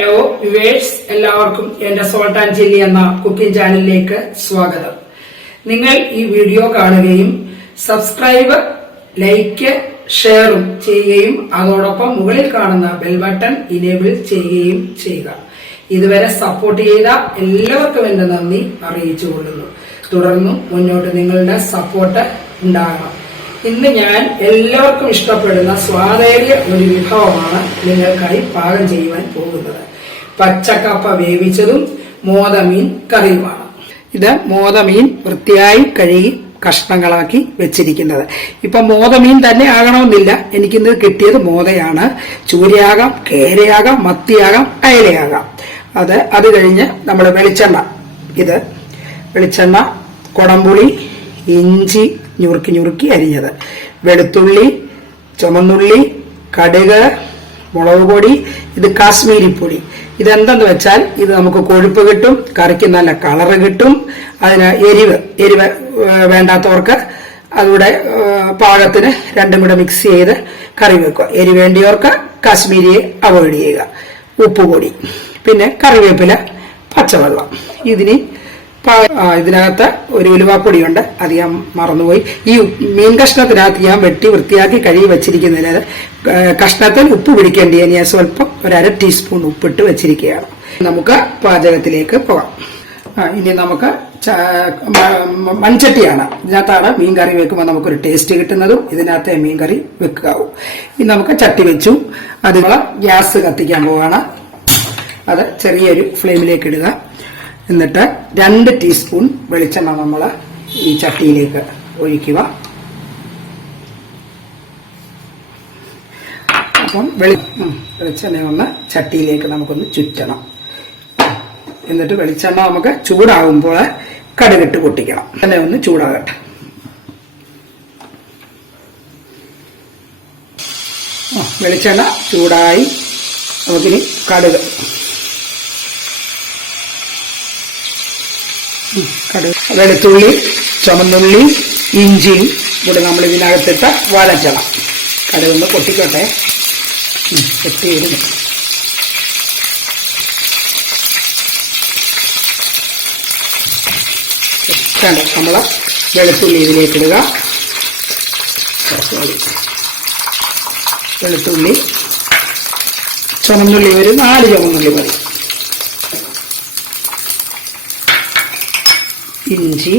Hello viewers, എല്ലാവർക്കും എന്റെ salt and chilli എന്ന കുക്കിംഗ് ചാനലിലേക്ക് സ്വാഗതം. നിങ്ങൾ ഈ വീഡിയോ കാണുകയും സബ്സ്ക്രൈബ്, ലൈക്ക്, ഷെയറും ചെയ്യുകയും അതോടൊപ്പം മുകളിൽ കാണുന്ന ബെൽ ബട്ടൺ ഇനേബിൾ ചെയ്യുകയും ചെയ്യുക. ഇതുവരെ സപ്പോർട്ട് ചെയ്ത എല്ലാവർക്കും എന്റെ നന്ദി അറിയിച്ചുകൊള്ളുന്നു. തുടർന്നും മുന്നോട്ട് നിങ്ങളുടെ സപ്പോർട്ട് ഉണ്ടാകണം. ഇന്ന് ഞാൻ എല്ലാവർക്കും ഇഷ്ടപ്പെടുന്ന സ്വാദേറിയ ഒരു വിഭവമാണ് നിങ്ങൾക്കായി പാകം ചെയ്യുവാൻ പോകുന്നത്. പച്ചക്കപ്പ വേവിച്ചതും മോദമീൻ കറിയുമാണ്. ഇത് മോദമീൻ വൃത്തിയായി കഴുകി കഷ്ണങ്ങളാക്കി വെച്ചിരിക്കുന്നത്. ഇപ്പൊ മോദമീൻ തന്നെ ആകണമെന്നില്ല, എനിക്കിന്ന് കിട്ടിയത് മോദയാണ്. ചൂരയാകാം, കേരയാകാം, മത്തിയാകാം, അയലയാകാം. അത് കഴിഞ്ഞ് നമ്മൾ വെളിച്ചെണ്ണ, ഇത് വെളിച്ചെണ്ണ, കൊടംപുളി, ഇഞ്ചി ഞുറുക്കി ഞുറുക്കി അരിഞ്ഞത്, വെളുത്തുള്ളി, ചുമന്നുള്ളി, കടുക്, മുളക് പൊടി, ഇത് കാശ്മീരി പൊടി. ഇതെന്തെന്ന് വെച്ചാൽ ഇത് നമുക്ക് കൊഴുപ്പ് കിട്ടും, കറിക്ക് നല്ല കളറ് കിട്ടും. അതിന് എരിവ് വേണ്ടാത്തവർക്ക് അതുകൂടെ പാകത്തിന് രണ്ടും കൂടെ മിക്സ് ചെയ്ത് കറി വെക്കുക. എരിവ് വേണ്ടിയവർക്ക് കാശ്മീരിയെ അവോയ്ഡ് ചെയ്യുക. ഉപ്പുപൊടി, പിന്നെ കറിവേപ്പില, പച്ചവെള്ളം. ഇതിനകത്ത് ഒരു ഉലുവാപ്പൊടിയുണ്ട്, അത് ഞാൻ മറന്നുപോയി. ഈ മീൻ കഷ്ണത്തിനകത്ത് ഞാൻ വെട്ടി വൃത്തിയാക്കി കഴുകി വെച്ചിരിക്കുന്നതിന് കഷ്ണത്തിൽ ഉപ്പ് പിടിക്കേണ്ടി ഞാൻ സ്വല്പം ഒരു അര ടീസ്പൂൺ ഉപ്പിട്ട് വെച്ചിരിക്കുകയാണ്. നമുക്ക് പാചകത്തിലേക്ക് പോകാം. ഇനി നമുക്ക് മൺചട്ടിയാണ്, ഇതിനകത്താണ് മീൻ കറി വെക്കുമ്പോൾ നമുക്കൊരു ടേസ്റ്റ് കിട്ടുന്നതും ഇതിനകത്തെ മീൻ കറി വെക്കാവൂ. ഇനി നമുക്ക് ചട്ടി വെച്ചു, അതിനുള്ള ഗ്യാസ് കത്തിക്കാൻ പോവാണ്. അത് ചെറിയൊരു ഫ്ലെയിമിലേക്ക് ഇടുക. എന്നിട്ട് 2 ടീസ്പൂൺ വെളിച്ചെണ്ണ നമ്മൾ ഈ ചട്ടിയിലേക്ക് ഒഴിക്കുക. അപ്പം വെളിച്ചെണ്ണ ഒന്ന് ചട്ടിയിലേക്ക് നമുക്കൊന്ന് ചുറ്റണം. എന്നിട്ട് വെളിച്ചെണ്ണ നമുക്ക് ചൂടാകുമ്പോൾ കടുകിട്ട് പൊട്ടിക്കണം. എണ്ണ ഒന്ന് ചൂടാകട്ടെ. വെളിച്ചെണ്ണ ചൂടായി, നമുക്കിനി കടുക്, വെളുത്തുള്ളി, ചുമന്നുള്ളി, ഇഞ്ചിയും കൂടെ നമ്മൾ ഇതിനകത്തിട്ട് വഴറ്റണം. കടുകൊന്ന് പൊട്ടിക്കോട്ടെ. പൊട്ടിയിരുന്നു. നമ്മൾ വെളുത്തുള്ളി ഇതിലേക്ക് ഇടുക. വെളുത്തുള്ളി, ചുമന്നുള്ളി ഒരു 4 ചുമന്നുള്ളി മതി. ഇഞ്ചി,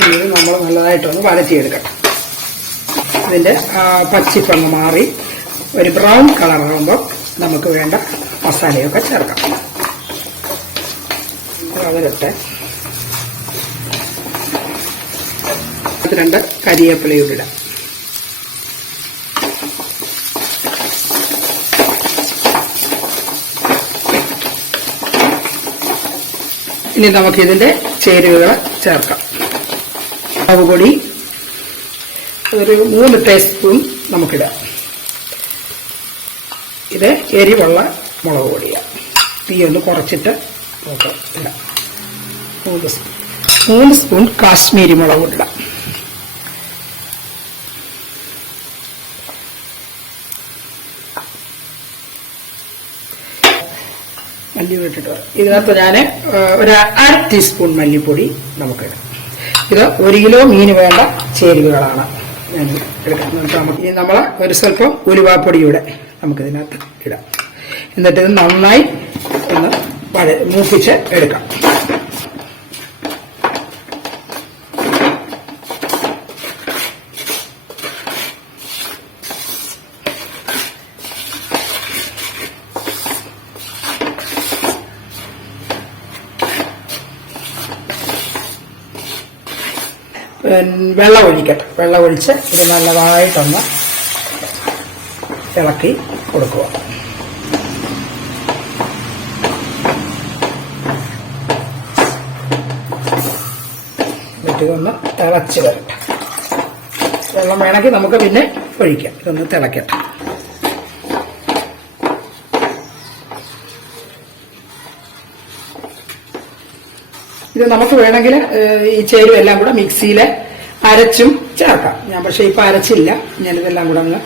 ഇത് നമ്മൾ നല്ലതായിട്ടൊന്ന് വഴറ്റിയെടുക്കണം. ഇതിന്റെ പച്ചിപ്പൊന്ന് മാറി ഒരു ബ്രൗൺ കളറാകുമ്പോൾ നമുക്ക് വേണ്ട മസാലയൊക്കെ ചേർക്കാം. അതിലിട്ട് 2 കരിവേപ്പിലയിടാം. ഇനി നമുക്കിതിന്റെ ചേരുവകൾ ചേർക്കാം. മുളക് പൊടി ഒരു 3 ടീസ്പൂൺ നമുക്കിടാം. ഇത് എരിവുള്ള മുളക് പൊടിയാണ്. തീ ഒന്ന് കുറച്ചിട്ട് നമുക്ക് ഇടാം. 3 സ്പൂൺ കാശ്മീരി മുളക് ഇടാം. മല്ലിപ്പൊടി ഇട്ടിട്ട് ഇതിനകത്ത് ഞാൻ ഒരു 1/2 ടീസ്പൂൺ മല്ലിപ്പൊടി നമുക്കിടാം. ഇത് 1 കിലോ മീന് വേണ്ട ചേരുവകളാണ് ഞാൻ എടുക്കുന്നത്. ഇനി നമ്മൾ ഒരു സ്വല്പം ഉലുവാപ്പൊടിയൂടെ നമുക്കിതിനകത്ത് ഇടാം. എന്നിട്ട് ഇത് നന്നായി ഒന്ന് മൂപ്പിച്ച് എടുക്കാം. വെള്ളം ഒഴിക്കട്ടെ. വെള്ളം ഒഴിച്ച് ഇത് നല്ലതായിട്ടൊന്ന് ഇളക്കി കൊടുക്കുക. എന്നിട്ട് ഇതൊന്ന് തിളച്ച് വരട്ടെ. വെള്ളം വേണമെങ്കിൽ നമുക്ക് പിന്നെ ഒഴിക്കാം. ഇതൊന്ന് തിളക്കട്ടെ. ഇത് നമുക്ക് വേണമെങ്കിൽ ഈ ചേരുവ എല്ലാം കൂടെ മിക്സിയിൽ അരച്ചും ചേർക്കാം. ഞാൻ പക്ഷെ ഇപ്പൊ അരച്ചില്ല, ഞാനിതെല്ലാം കൂടെ അങ്ങ്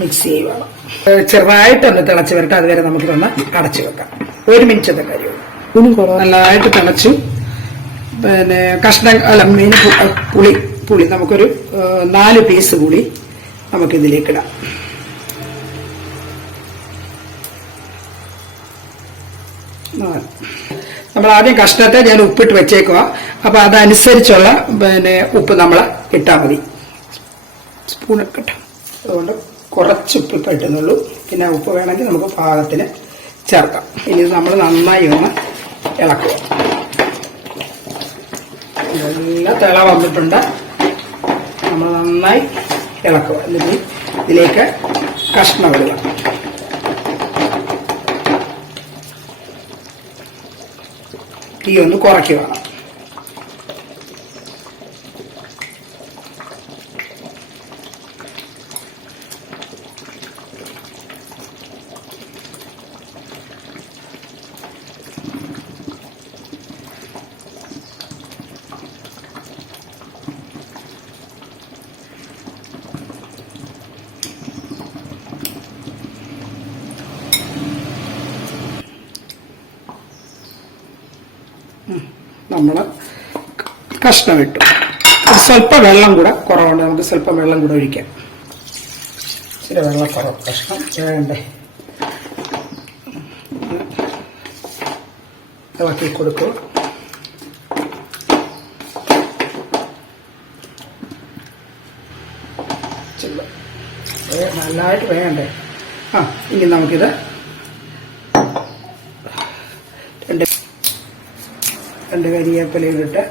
മിക്സ് ചെയ്യുക. ചെറുതായിട്ടൊന്ന് തിളച്ച് വരട്ടെ, അതുവരെ നമുക്കിതൊന്ന് അടച്ചു വെക്കാം. 1 മിനിറ്റത്തെ കാര്യമുള്ളൂ. നല്ലതായിട്ട് തിളച്ചു. പിന്നെ കഷ്ണം അല്ല മെയിൻ പുളി നമുക്കൊരു 4 പീസ് പുളി നമുക്കിതിലേക്കിടാം. നമ്മൾ ആദ്യം കഷ്ണത്തെ ഞാൻ ഉപ്പിട്ട് വെച്ചേക്കുക. അപ്പൊ അതനുസരിച്ചുള്ള പിന്നെ ഉപ്പ് നമ്മൾ ഇട്ടാൽ മതി. സ്പൂണൊക്കെ ഇട്ടാം. അതുകൊണ്ട് കുറച്ച് ഉപ്പ് ഇട്ടുന്നുള്ളൂ. പിന്നെ ഉപ്പ് വേണമെങ്കിൽ നമുക്ക് പാകത്തിന് ചേർക്കാം. ഇനി നമ്മൾ നന്നായി ഒന്ന് ഇളക്കുക. നല്ല തിള വന്നിട്ടുണ്ട്. നമ്മൾ നന്നായി ഇളക്കുക. എന്നിട്ട് ഇതിലേക്ക് കഷ്ണം ഇടുക. തീ ഒന്ന് കുറയ്ക്കുക. നമ്മൾ കഷ്ണം ഇട്ടു. സ്വല്പം വെള്ളം കൂടെ കുറവുണ്ട്. നമുക്ക് സ്വല്പം വെള്ളം കൂടെ ഒഴിക്കാം. ഇച്ചിരി വെള്ളം കുറവ്. കഷ്ണം വേണ്ടേ ഇളക്കി കൊടുക്കുക. നല്ലതായിട്ട് വേണ്ടേ. ഇനി നമുക്കിത് രണ്ട് കരിവേപ്പിലയിലിട്ട്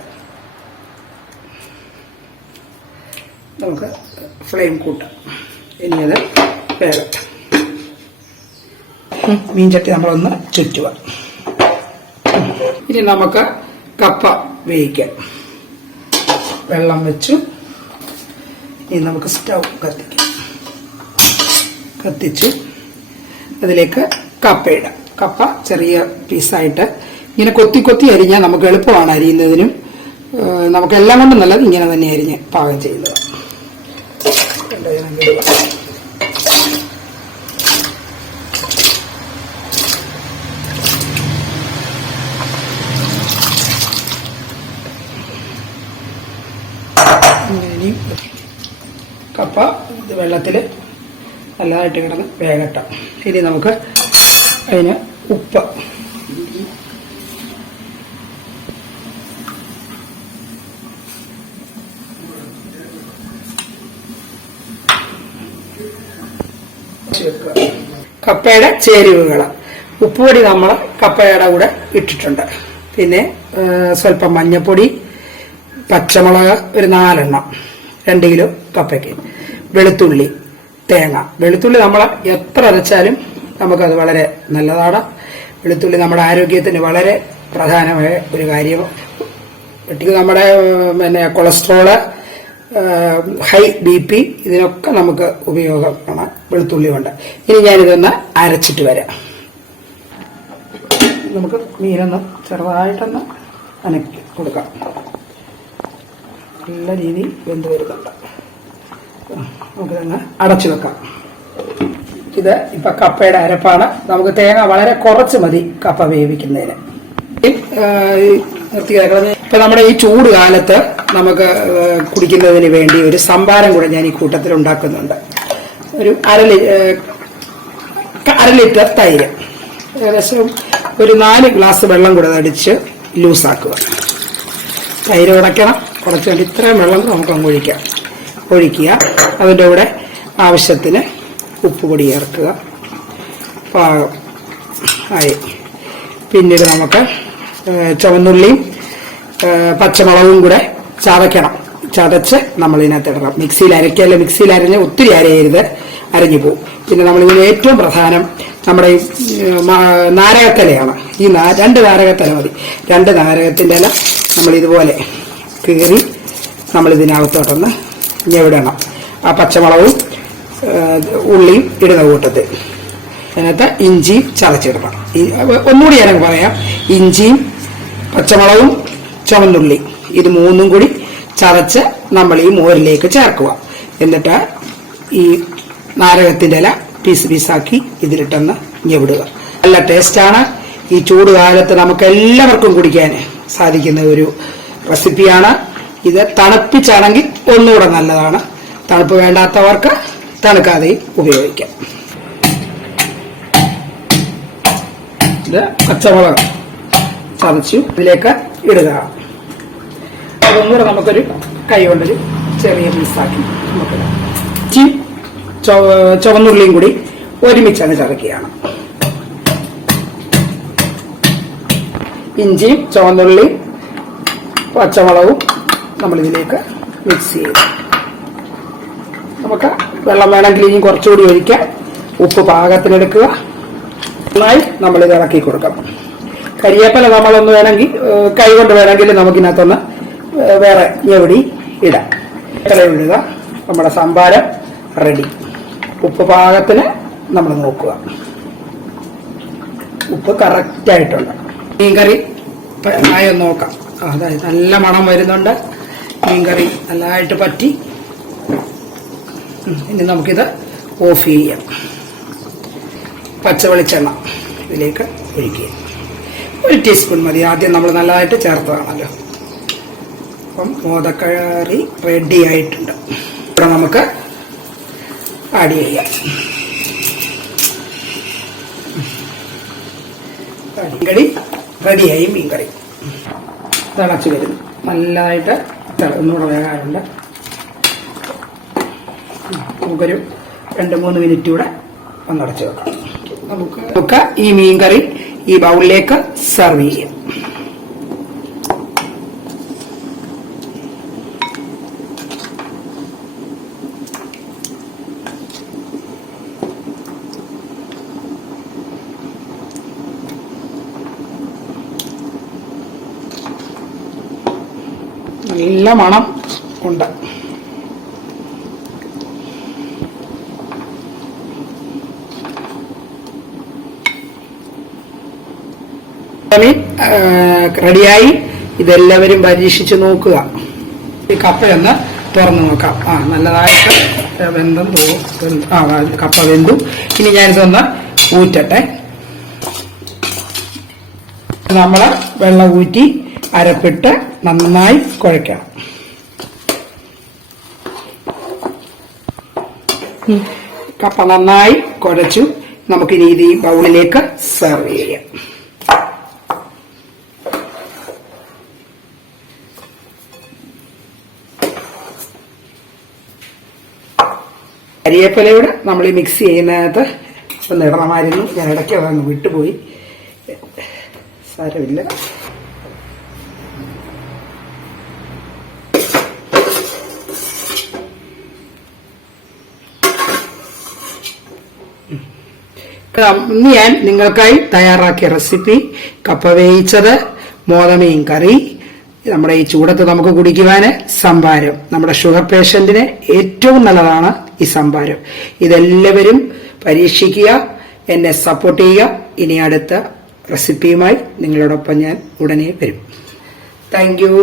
നമുക്ക് ഫ്ലെയിം കൂട്ടാം. ഇനി അത് വേഗം മീൻചട്ടി നമ്മളൊന്ന് ചുറ്റുക. ഇനി നമുക്ക് കപ്പ വേവിക്കാം. വെള്ളം വെച്ചു. ഇനി നമുക്ക് സ്റ്റൗ കത്തിച്ചു അതിലേക്ക് കപ്പ ഇടാം. കപ്പ ചെറിയ പീസായിട്ട് ഇങ്ങനെ കൊത്തി കൊത്തി അരിഞ്ഞാൽ നമുക്ക് എളുപ്പമാണ് അരിയുന്നതിനും. നമുക്കെല്ലാം കൊണ്ടും നല്ലത് ഇങ്ങനെ തന്നെ അരിഞ്ഞ് പാകം ചെയ്യുന്നത്. കപ്പ ഇത് വെള്ളത്തിൽ നല്ലതായിട്ട് കിടന്ന് വേകട്ട. ഇനി നമുക്ക് അതിന് ഉപ്പ് കപ്പയുടെ ചേരുവകൾ. ഉപ്പുപൊടി നമ്മൾ കപ്പയുടെ കൂടെ ഇട്ടിട്ടുണ്ട്. പിന്നെ സ്വല്പം മഞ്ഞപ്പൊടി, പച്ചമുളക് ഒരു 4 എണ്ണം, 2 കിലോ കപ്പയ്ക്ക്, വെളുത്തുള്ളി, തേങ്ങ. വെളുത്തുള്ളി നമ്മൾ എത്ര അരച്ചാലും നമുക്കത് വളരെ നല്ലതാണ്. വെളുത്തുള്ളി നമ്മുടെ ആരോഗ്യത്തിന് വളരെ പ്രധാനമായ ഒരു കാര്യമാണ്. വെട്ടിക്ക് നമ്മുടെ പിന്നെ കൊളസ്ട്രോള്, ഹൈ BP ഇതിനൊക്കെ നമുക്ക് ഉപയോഗമാണ് വെളുത്തുള്ളി കൊണ്ട്. ഇനി ഞാനിതൊന്ന് അരച്ചിട്ട് വരാം. നമുക്ക് മീനൊന്ന് ചെറുതായിട്ടൊന്ന് അനക്കി കൊടുക്കാം. നല്ല രീതിയിൽ വെന്ത് വരുന്നുണ്ട്. നമുക്കിതൊന്ന് അടച്ചു വെക്കാം. ഇത് ഇപ്പൊ കപ്പയുടെ അരപ്പാണ്. നമുക്ക് തേങ്ങ വളരെ കുറച്ച് മതി കപ്പ വേവിക്കുന്നതിന്. ഇപ്പൊ നമ്മുടെ ഈ ചൂട് കാലത്ത് നമുക്ക് കുടിക്കുന്നതിന് വേണ്ടി ഒരു സംഭാരം കൂടെ ഞാൻ ഈ കൂട്ടത്തിൽ ഉണ്ടാക്കുന്നുണ്ട്. ഒരു അര ലിറ്റർ തൈര്, ഏകദേശം ഒരു 4 ഗ്ലാസ് വെള്ളം കൂടെ അടിച്ച് ലൂസാക്കുക. തൈര് ഉടയ്ക്കണം. കുറച്ചുകൊണ്ട് ഇത്രയും വെള്ളം നമുക്ക് അങ്ങ് ഒഴിക്കുക. അതിൻ്റെ കൂടെ ആവശ്യത്തിന് ഉപ്പുപൊടി ചേർക്കുക. പാകം ആയി. പിന്നീട് നമുക്ക് ചുവന്നുള്ളിയും പച്ചമുളകും കൂടെ ചതച്ച് നമ്മൾ ഇതിനകത്ത് ഇടണം. മിക്സിയിൽ അരയ്ക്കല്ല. മിക്സിയിൽ അരഞ്ഞ് ഒത്തിരി അരയരുത്, അരഞ്ഞു പോകും. പിന്നെ നമ്മളിതിന് ഏറ്റവും പ്രധാനം നമ്മുടെ ഈ നാരകത്തലയാണ്. ഈ 2 നാരകത്തല മതി. 2 നാരകത്തിൻ്റെ ഇല നമ്മളിതുപോലെ കീറി നമ്മളിതിനകത്തോട്ടൊന്ന് ഞെവിടണം. ആ പച്ചമുളകും ഉള്ളിയും ഇടുന്ന കൂട്ടത്തിൽ അതിനകത്ത് ഇഞ്ചിയും ചതച്ചിടണം. ഒന്നുകൂടി ഞാനങ്ങ് പറയാം. ഇഞ്ചിയും പച്ചമുളകും ചുവന്നുള്ളി ഇത് 3ഉം കൂടി ചതച്ച് നമ്മൾ ഈ മോരിലേക്ക് ചേർക്കുക. എന്നിട്ട് ഈ നാരകത്തിന്റെ ഇല പീസ് പീസാക്കി ഇതിലിട്ടൊന്ന് ഞെവിടുക. നല്ല ടേസ്റ്റാണ്. ഈ ചൂട് കാലത്ത് നമുക്ക് എല്ലാവർക്കും കുടിക്കാൻ സാധിക്കുന്ന ഒരു റെസിപ്പിയാണ്. ഇത് തണുപ്പിച്ചാണെങ്കിൽ ഒന്നുകൂടെ നല്ലതാണ്. തണുപ്പ് വേണ്ടാത്തവർക്ക് തണുക്കാതെയും ഉപയോഗിക്കാം. ഇത് പച്ചമുളക് ചതച്ചു ഇതിലേക്ക് ഇടുക. അതൊന്നുകൂടെ നമുക്കൊരു കൈ കൊണ്ടൊരു ചെറിയ പീസാക്കി നമുക്ക് ചുവന്നുള്ളിയും കൂടി ഒരുമിച്ചങ്ങ് ചതക്കുകയാണ്. ഇഞ്ചിയും ചുവന്നുള്ളിയും പച്ചമുളകും നമ്മളിതിലേക്ക് മിക്സ് ചെയ്യും. നമുക്ക് വെള്ളം വേണമെങ്കിൽ ഇനി കുറച്ചുകൂടി ഒഴിക്കാം. ഉപ്പ് പാകത്തിനെടുക്കുക. നന്നായി നമ്മളിത് ഇളക്കി കൊടുക്കണം. കരിയേപ്പില നമ്മളൊന്ന് വേണമെങ്കിൽ കൈ കൊണ്ട് വേണമെങ്കിൽ നമുക്കിനകത്തൊന്ന് വേറെ ഞെവിടി ഇടാം. ഇടുക. നമ്മുടെ സംഭാരം റെഡി. ഉപ്പ് പാകത്തിന് നമ്മൾ നോക്കുക. ഉപ്പ് കറക്റ്റായിട്ടുണ്ട്. മീൻകറി ആയൊന്ന് നോക്കാം. അതായത് നല്ല മണം വരുന്നുണ്ട്. മീൻകറി നല്ലതായിട്ട് പറ്റി. ഇനി നമുക്കിത് ഓഫ് ചെയ്യാം. പച്ച വെളിച്ചെണ്ണ ഇതിലേക്ക് ഒഴിക്കുക. 1 ടീസ്പൂൺ മതി. ആദ്യം നമ്മൾ നല്ലതായിട്ട് ചേർത്തതാണല്ലോ. അപ്പം മോദക്കറി റെഡി ആയിട്ടുണ്ട്. ഇവിടെ നമുക്ക് ആഡ് ചെയ്യാം. മീൻകറി റെഡിയായി. മീൻകറി തിളച്ച് വരും. നല്ലതായിട്ട് ഒന്നുകൂടെ വേകാറുണ്ട്. നമുക്കൊരു 2-3 മിനിറ്റ് കൂടെ ഒന്നടച്ച് വെക്കാം. നമുക്ക് ഈ മീൻകറി ഈ ബൗളിലേക്ക് സെർവ് ചെയ്യാം. നല്ല മണം ഉണ്ട്. റെഡിയായി. ഇതെല്ലാവരും പരീക്ഷിച്ച് നോക്കുക. ഈ കപ്പയൊന്ന് തുറന്നു നോക്കാം. നല്ലതായിട്ട് വെന്തം തോന്നും. കപ്പ വെന്തു. ഇനി ഞാനിതൊന്ന് ഊറ്റട്ടെ. നമ്മള് വെള്ളം ഊറ്റി അരപ്പിട്ട് നന്നായി കുഴയ്ക്കണം. കപ്പ നന്നായി കുഴച്ചു. നമുക്കിനി ഇത് ഈ ബൗളിലേക്ക് സെർവ് ചെയ്യാം. കരിയേപ്പിലയുടെ നമ്മൾ ഈ മിക്സ് ചെയ്യുന്നതിനകത്ത് ഒന്ന് ഇടണമായിരുന്നു. ഞാൻ ഇടയ്ക്ക് അതങ്ങ് വിട്ടുപോയി. സാരമില്ല. ഇന്ന് ഞാൻ നിങ്ങൾക്കായി തയ്യാറാക്കിയ റെസിപ്പി കപ്പ വേവിച്ചത്, മോദമീൻ കറി, നമ്മുടെ ഈ ചൂടത്ത് നമുക്ക് കുടിക്കുവാന് സംഭാരം. നമ്മുടെ ഷുഗർ പേഷ്യന്റിന് ഏറ്റവും നല്ലതാണ് ഈ സംഭാരം. ഇതെല്ലാവരും പരീക്ഷിക്കുക. എന്നെ സപ്പോർട്ട് ചെയ്യുക. ഇനി അടുത്ത റെസിപ്പിയുമായി നിങ്ങളോടൊപ്പം ഞാൻ ഉടനെ വരും. Thank you.